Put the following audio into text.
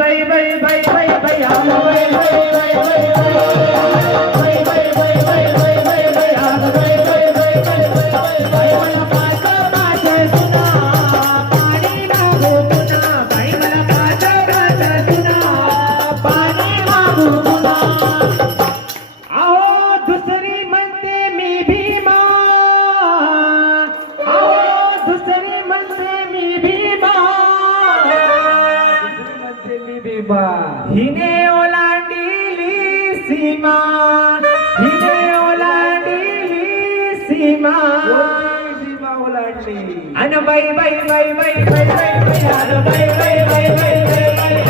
बाई बाई बाई बाई बाई आग बाई बाई बाई बाई बाई बाई बाई बाई बाई बाई बाई आग बाई बाई बाई बाई बाई बाई मला पाच पाच सुना पाणी मागू पुन्हा बाई मला पाच पाच सुना पाणी मागू पुन्हा आओ दुसरी म्हणते मी भीमा आओ दुसरी म्हणते मी भीमा हिने ओलांडीली सीमा हिने ओलांडीली सीमा सीमा ओलांडली अन बाई बाई बाई बाई बाई बाई बाई बाई बाई बाई बाई